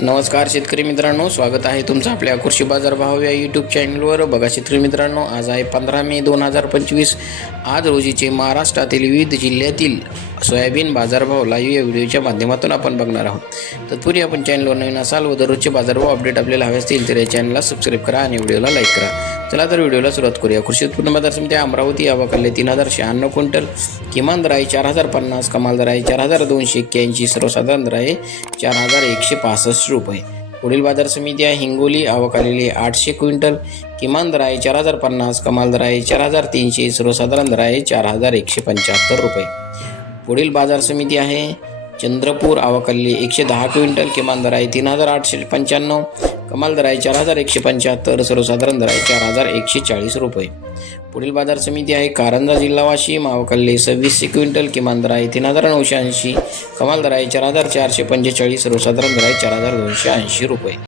नमस्कार शेतकरी मित्रांनो स्वागत आहे तुमचं आपल्या कृषी बाजार भाव या यूट्यूब चॅनलवर बघा शेतकरी मित्रांनो आज आहे पंधरा मे दोन हजार पंचवीस. आज रोजीचे महाराष्ट्रातील विविध जिल्ह्यातील सोयाबीन बाजारभाव लाईव्ह या व्हिडिओच्या माध्यमातून आपण बघणार आहोत. तत्पूर्वी आपण चॅनलवर नवीन असाल व दररोजचे बाजारभाव अपडेट आपल्याला हवे असतील तर या चॅनलला सबस्क्राईब करा आणि व्हिडिओला लाईक करा. चला तर व्हिडिओला सुरुवात करूया. कृषी उत्पन्न बाजार समिती अमरावती आवाकाले तीन हजार शहाण्णव क्विंटल. किमान दर आहे चार हजार पन्नास कमाल दर आहे चार हजार दोनशे एक्क्याऐंशी सर्वसाधारण दर आहे चार हजार एकशे पासष्ट. रुपये. पुढील बाजार समिती आहे हिंगोली आवक आलेली आठशे क्विंटल. किमान दर आहे चार हजार पन्नास कमाल दर आहे चार हजार तीनशे सर्वसाधारण दर आहे चार हजार एकशे पंच्याहत्तर रुपये. पुढील बाजार समिती आहे चंद्रपूर आवकल्ली एकशे दहा क्विंटल. किमान दर आहे तीन हजार आठशे पंच्याण्णव कमाल दर आहे चार हजार एकशे पंच्याहत्तर सर्वसाधारण दर आहे चार हजार एकशे चाळीस रुपये. पुढील बाजार समिती आहे. कारंजा जिल्हा वाशिम आवकल्ले सव्वीसशे क्विंटल किमान दर आहे तीन हजार नऊशे ऐंशी कमाल दर आहे चार हजार चारशे पंचेचाळीस सर्वसाधारण दर आहे चार हजार दोनशे ऐंशी रुपये.